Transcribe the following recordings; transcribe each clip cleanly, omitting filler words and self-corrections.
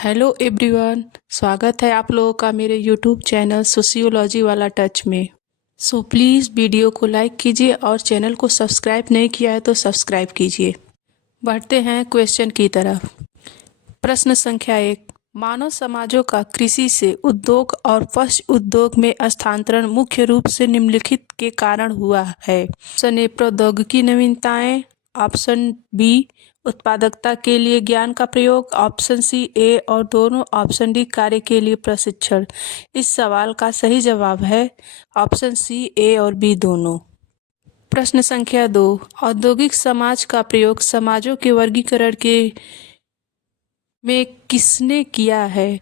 Hello everyone. स्वागत है आप लोगों का मेरे यूट्यूब चैनल सोशियोलॉजी वाला टच में। सो प्लीज़ वीडियो को लाइक कीजिए और चैनल को सब्सक्राइब नहीं किया है तो सब्सक्राइब कीजिए। बढ़ते हैं क्वेश्चन की तरफ। प्रश्न संख्या 1। मानव समाजों का कृषि से उद्योग और पशु उद्योग में स्थानांतरण मुख्य रूप से निम्नलिखित के कारण हुआ है। ऑप्शन ए प्रौद्योगिकी नवीनताएं, ऑप्शन बी उत्पादकता के लिए ज्ञान का प्रयोग, ऑप्शन सी ए और दोनों, ऑप्शन डी कार्य के लिए प्रशिक्षण। इस सवाल का सही जवाब है ऑप्शन सी ए और बी दोनों। प्रश्न संख्या 2। औद्योगिक समाज का प्रयोग समाजों के वर्गीकरण के में किसने किया है?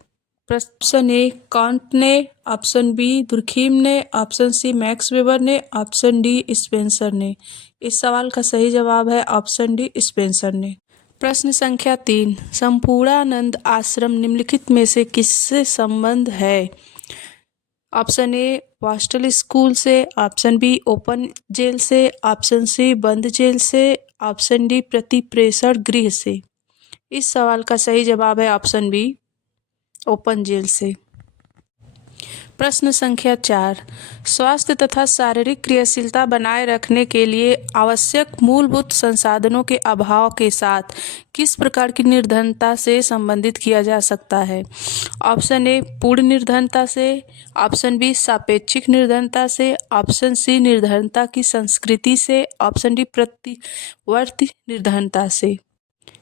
ऑप्शन ए कांट ने, ऑप्शन बी दुर्खीम ने, ऑप्शन सी मैक्स वेबर ने, ऑप्शन डी स्पेंसर ने। इस सवाल का सही जवाब है ऑप्शन डी स्पेंसर ने। प्रश्न संख्या 3। संपूर्णानंद आश्रम निम्नलिखित में से किससे संबंध है? ऑप्शन ए हॉस्टल स्कूल से, ऑप्शन बी ओपन जेल से, ऑप्शन सी बंद जेल से, ऑप्शन डी प्रतिप्रेषण गृह से। इस सवाल का सही जवाब है ऑप्शन बी ओपन जेल से। प्रश्न संख्या 4। स्वास्थ्य तथा शारीरिक क्रियाशीलता बनाए रखने के लिए आवश्यक मूलभूत संसाधनों के अभाव के साथ किस प्रकार की निर्धनता से संबंधित किया जा सकता है? ऑप्शन ए पूर्ण निर्धनता से, ऑप्शन बी सापेक्षिक निर्धनता से, ऑप्शन सी निर्धनता की संस्कृति से, ऑप्शन डी प्रतिवर्ती निर्धनता से।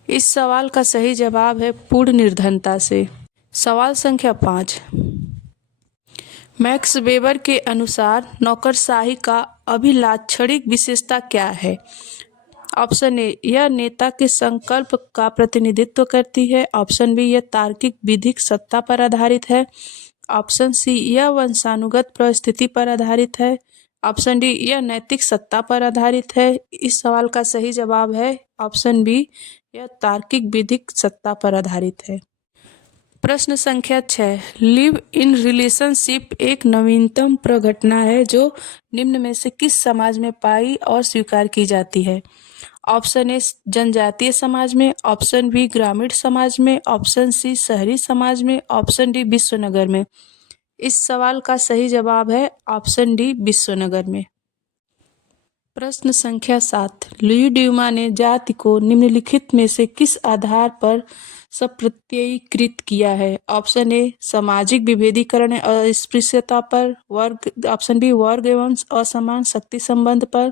इस सवाल का सही जवाब है पूर्ण निर्धनता से। सवाल संख्या 5। मैक्स वेबर के अनुसार नौकरशाही का अभिलाक्षणिक विशेषता क्या है? ऑप्शन ए यह नेता के संकल्प का प्रतिनिधित्व करती है, ऑप्शन बी यह तार्किक विधिक सत्ता पर आधारित है, ऑप्शन सी यह वंशानुगत परिस्थिति पर आधारित है, ऑप्शन डी यह नैतिक सत्ता पर आधारित है। इस सवाल का सही जवाब है ऑप्शन बी यह तार्किक विधिक सत्ता पर आधारित है। प्रश्न संख्या 6। लिव इन रिलेशनशिप एक नवीनतम प्रघटना है जो निम्न में से किस समाज में पाई और स्वीकार की जाती है? ऑप्शन ए जनजातीय समाज में, ऑप्शन बी ग्रामीण समाज में, ऑप्शन सी शहरी समाज में, ऑप्शन डी विश्वनगर में। इस सवाल का सही जवाब है ऑप्शन डी विश्वनगर में। प्रश्न संख्या 7। लुई ड्यूमा ने जाति को निम्नलिखित में से किस आधार पर सप्रत्ययीकृत किया है? ऑप्शन ए सामाजिक विभेदीकरण अस्पृश्यता पर, वर्ग, ऑप्शन बी वर्ग एवं असमान शक्ति संबंध पर,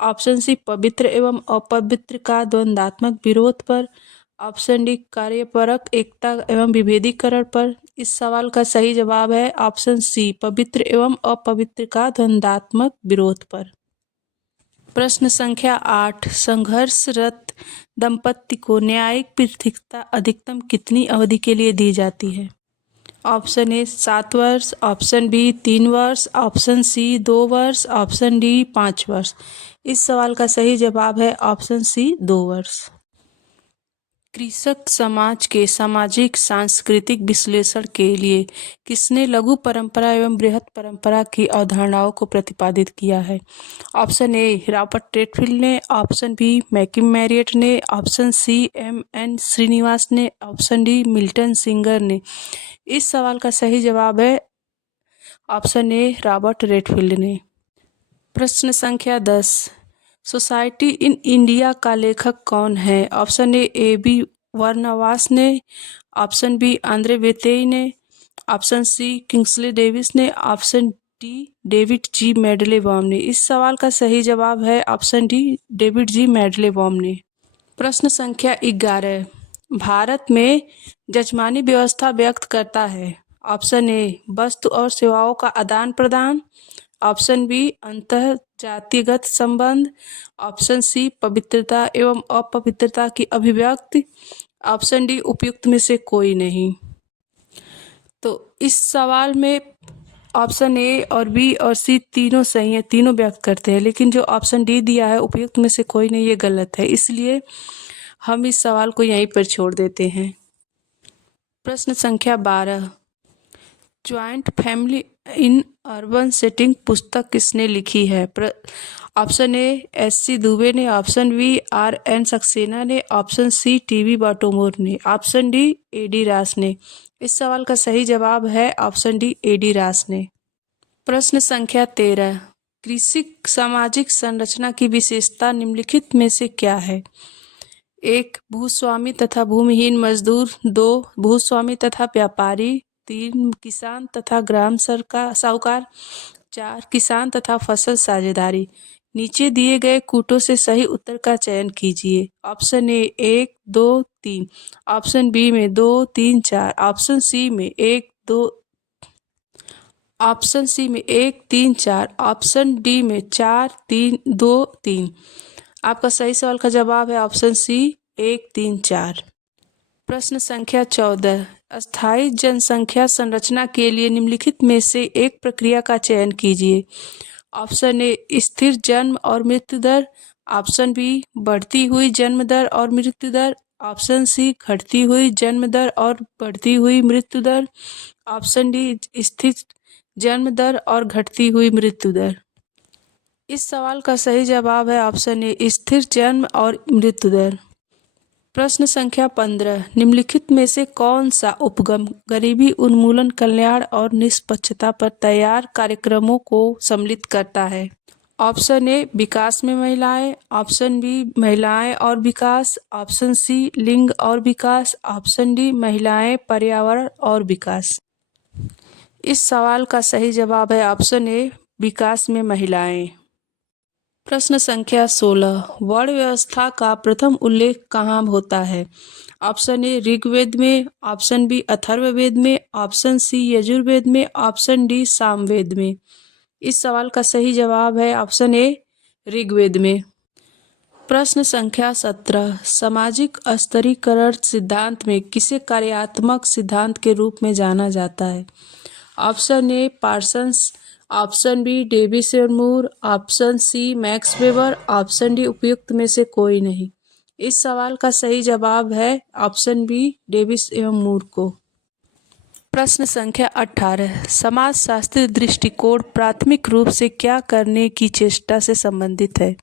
ऑप्शन सी पवित्र एवं अपवित्र का द्वंद्वात्मक विरोध पर, ऑप्शन डी कार्यपरक एकता एवं विभेदीकरण पर। इस सवाल का सही जवाब है ऑप्शन सी पवित्र एवं अपवित्र का द्वंद्वात्मक विरोध पर। प्रश्न संख्या 8। संघर्षरत दंपति को न्यायिक पृथकता अधिकतम कितनी अवधि के लिए दी जाती है? ऑप्शन ए 7 वर्ष, ऑप्शन बी 3 वर्ष, ऑप्शन सी 2 वर्ष, ऑप्शन डी 5 वर्ष। इस सवाल का सही जवाब है ऑप्शन सी 2 वर्ष। कृषक समाज के सामाजिक सांस्कृतिक विश्लेषण के लिए किसने लघु परंपरा एवं बृहत परंपरा की अवधारणाओं को प्रतिपादित किया है? ऑप्शन ए रॉबर्ट रेडफील्ड ने, ऑप्शन बी मैकिम मैरियट ने, ऑप्शन सी एम.एन. श्रीनिवास ने, ऑप्शन डी मिल्टन सिंगर ने। इस सवाल का सही जवाब है ऑप्शन ए रॉबर्ट रेडफील्ड ने। प्रश्न संख्या 10। सोसाइटी इन इंडिया का लेखक कौन है? ऑप्शन ए बी वर्नवास ने, ऑप्शन बी आंद्रे वेतेई ने, ऑप्शन सी किंग्सले डेविस ने, ऑप्शन डी डेविड जी मेडलेबॉम ने। इस सवाल का सही जवाब है ऑप्शन डी डेविड जी मेडलेबॉम ने। प्रश्न संख्या 11। भारत में जजमानी व्यवस्था व्यक्त करता है? ऑप्शन ए वस्तु और सेवाओं का आदान प्रदान, ऑप्शन बी अंतः जातिगत संबंध, ऑप्शन सी पवित्रता एवं अपवित्रता की अभिव्यक्ति, ऑप्शन डी उपयुक्त में से कोई नहीं। तो इस सवाल में ऑप्शन ए और बी और सी तीनों सही हैं, तीनों व्यक्त करते हैं, लेकिन जो ऑप्शन डी दिया है उपयुक्त में से कोई नहीं, ये गलत है, इसलिए हम इस सवाल को यहीं पर छोड़ देते हैं। प्रश्न संख्या 12। Joint family in urban setting पुस्तक किसने लिखी है? ऑप्शन ए एस.सी. दुबे ने, ऑप्शन बी आर.एन. सक्सेना ने, ऑप्शन सी टी.बी. बाटोमोर ने, ऑप्शन डी ए.डी. रास ने। इस सवाल का सही जवाब है ऑप्शन डी ए.डी. रास ने। प्रश्न संख्या 13, कृषि सामाजिक संरचना की विशेषता निम्नलिखित में से क्या है? 1. भूस्वामी तथा भूमिहीन मजदूर, 2. भूस्वामी तथा व्यापारी, 3. किसान तथा ग्राम साहूकार, 4. किसान तथा फसल साझेदारी। नीचे दिए गए कूटों से सही उत्तर का चयन कीजिए। ऑप्शन ए 1, 2, 3, ऑप्शन बी में 2, 3, 4, ऑप्शन सी में 1, 2, ऑप्शन सी में 1, 3, 4, ऑप्शन डी में 4, 3, 2, 3। आपका सही सवाल का जवाब है ऑप्शन सी 1, 3, 4। प्रश्न संख्या 14, अस्थायी जनसंख्या संरचना के लिए निम्नलिखित में से एक प्रक्रिया का चयन कीजिए। ऑप्शन ए स्थिर जन्म और मृत्यु दर, ऑप्शन बी बढ़ती हुई जन्म दर और मृत्यु दर, ऑप्शन सी घटती हुई जन्म दर और बढ़ती हुई मृत्यु दर, ऑप्शन डी स्थिर जन्म दर और घटती हुई मृत्यु दर। इस सवाल का सही जवाब है ऑप्शन ए स्थिर जन्म और मृत्यु दर। प्रश्न संख्या 15, निम्नलिखित में से कौन सा उपगम गरीबी उन्मूलन, कल्याण और निष्पक्षता पर तैयार कार्यक्रमों को सम्मिलित करता है? ऑप्शन ए विकास में महिलाएं, ऑप्शन बी महिलाएं और विकास, ऑप्शन सी लिंग और विकास, ऑप्शन डी महिलाएं पर्यावरण और विकास। इस सवाल का सही जवाब है ऑप्शन ए विकास में महिलाएं। प्रश्न संख्या 16, वर्ण व्यवस्था का प्रथम उल्लेख कहाँ होता है? ऑप्शन ए ऋग्वेद में, ऑप्शन बी अथर्ववेद में, ऑप्शन सी यजुर्वेद में, ऑप्शन डी सामवेद में। इस सवाल का सही जवाब है ऑप्शन ए ऋग्वेद में। प्रश्न संख्या 17, सामाजिक स्तरीकरण सिद्धांत में किसे कार्यात्मक सिद्धांत के रूप में जाना जाता है? Option A Parsons, option B Davis और Moore, option C Max Weber, option D उपयुक्त में से कोई नहीं। इस सवाल का सही जवाब है ऑप्शन बी डेविस एवं मूर को। प्रश्न संख्या 18, समाजशास्त्री दृष्टिकोण प्राथमिक रूप से क्या करने की चेष्टा से संबंधित है?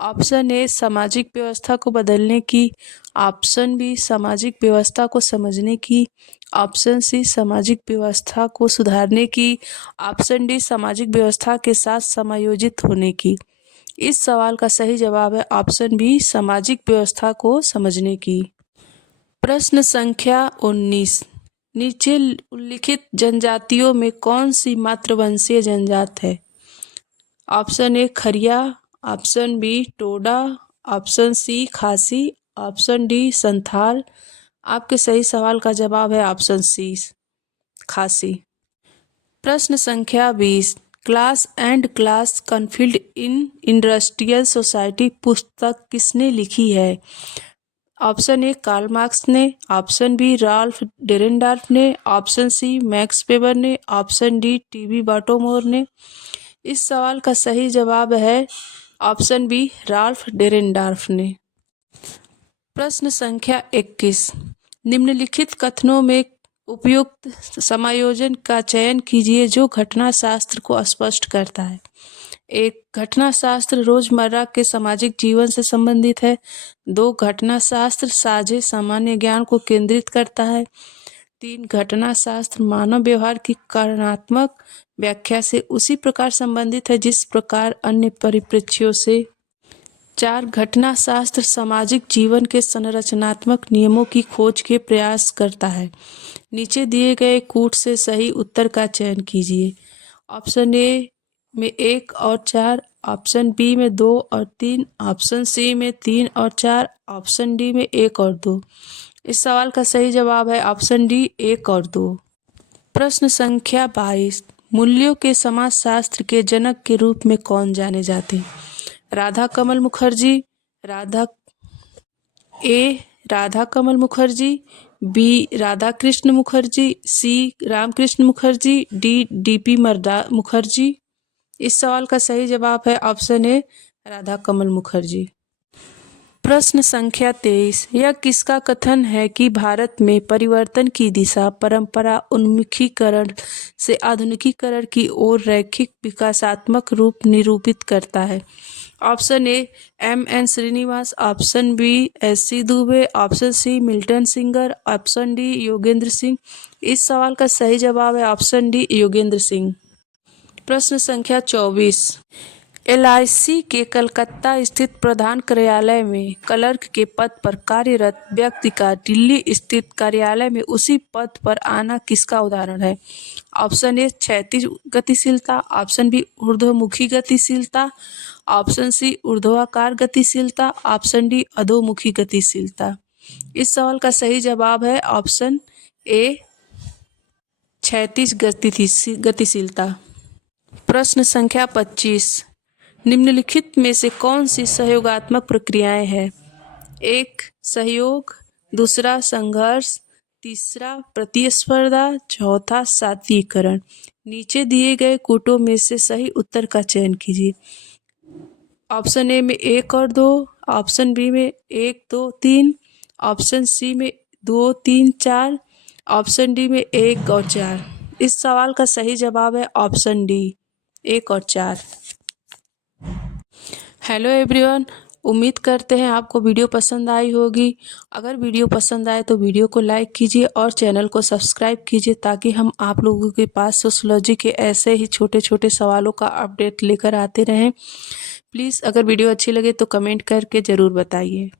ऑप्शन ए सामाजिक व्यवस्था को बदलने की, ऑप्शन बी सामाजिक व्यवस्था को समझने की, ऑप्शन सी सामाजिक व्यवस्था को सुधारने की, ऑप्शन डी सामाजिक व्यवस्था के साथ समायोजित होने की। इस सवाल का सही जवाब है ऑप्शन बी सामाजिक व्यवस्था को समझने की। प्रश्न संख्या 19, नीचे उल्लिखित जनजातियों में कौन सी मातृवंशीय जनजात है? Option A Kharia, option B Toda, option C Khasi, option D Santhal. आपके सही सवाल का जवाब है ऑप्शन सी खासी। प्रश्न संख्या 20, class and class conflict in industrial society पुस्तक किसने लिखी है? ऑप्शन ए कार्ल मार्क्स ने, ऑप्शन बी राल्फ डेरेनडॉर्फ ने, ऑप्शन सी मैक्स वेबर ने, ऑप्शन डी टी.बी. बाटोमोर ने। इस सवाल का सही जवाब है ऑप्शन बी राल्फ डेरेनडॉर्फ ने। प्रश्न संख्या 21, निम्नलिखित कथनों में उपयुक्त समायोजन का चयन कीजिए जो घटना शास्त्र को स्पष्ट करता है। एक, घटना शास्त्र रोजमर्रा के सामाजिक जीवन से संबंधित है। 2, घटना शास्त्र साझे सामान्य ज्ञान को केंद्रित करता है। 3, घटना शास्त्र मानव व्यवहार की कारणात्मक व्याख्या से उसी प्रकार संबंधित है जिस प्रकार अन्य परिप्रेक्ष्यों से। 4, घटना शास्त्र सामाजिक जीवन के संरचनात्मक नियमों की खोज के प्रयास करता है। नीचे दिए गए कूट से सही उत्तर का चयन कीजिए। ऑप्शन ए में 1 और 4, ऑप्शन बी में 2 और 3, ऑप्शन सी में 3 और 4, ऑप्शन डी में 1 और 2। इस सवाल का सही जवाब है ऑप्शन डी 1 और 2। प्रश्न संख्या 22, मूल्यों के समाजशास्त्र के जनक के रूप में कौन जाने जाते हैं? राधा कमल मुखर्जी, राधा कमल मुखर्जी, बी राधा कृष्ण मुखर्जी, सी रामकृष्ण मुखर्जी, डी डी.पी. मुखर्जी। इस सवाल का सही जवाब है ऑप्शन ए राधा कमल मुखर्जी। प्रश्न संख्या 23, यह किसका कथन है कि भारत में परिवर्तन की दिशा परंपरा उन्मुखीकरण से आधुनिकीकरण की ओर रैखिक विकासात्मक रूप निरूपित करता है? Option A M.N. Srinivas, option B S.C. Dubey, option C Milton Singer, option D Yogendra Singh. इस सवाल का सही जवाब है ऑप्शन डी योगेंद्र सिंह। प्रश्न संख्या 24, LIC के कलकत्ता स्थित प्रधान कार्यालय में क्लर्क के पद पर कार्यरत व्यक्ति का दिल्ली स्थित कार्यालय में उसी पद पर आना किसका उदाहरण है? ऑप्शन ए क्षैतिज गतिशीलता, ऑप्शन बी ऊर्ध्वमुखी गतिशीलता, ऑप्शन सी ऊर्ध्वाकार गतिशीलता, ऑप्शन डी अधोमुखी गतिशीलता। इस सवाल का सही जवाब है ऑप्शन ए क्षैतिज गतिशीलता। प्रश्न संख्या 25, निम्नलिखित में से कौन सी सहयोगात्मक प्रक्रियाएं हैं? एक सहयोग, दूसरा संघर्ष, तीसरा प्रतिस्पर्धा, चौथा सात्विकरण। नीचे दिए गए कूटों में से सही उत्तर का चयन कीजिए। ऑप्शन ए में 1 और 2, ऑप्शन बी में 1, 2, 3, ऑप्शन सी में 2, 3, 4, ऑप्शन डी में 1 और 4। इस सवाल का सही जवाब है ऑप्शन डी 1 और 4। हेलो एवरीवन, उम्मीद करते हैं आपको वीडियो पसंद आई होगी। अगर वीडियो पसंद आए तो वीडियो को लाइक कीजिए और चैनल को सब्सक्राइब कीजिए ताकि हम आप लोगों के पास सोशियोलॉजी के ऐसे ही छोटे छोटे सवालों का अपडेट लेकर आते रहें। प्लीज़ अगर वीडियो अच्छी लगे तो कमेंट करके ज़रूर बताइए।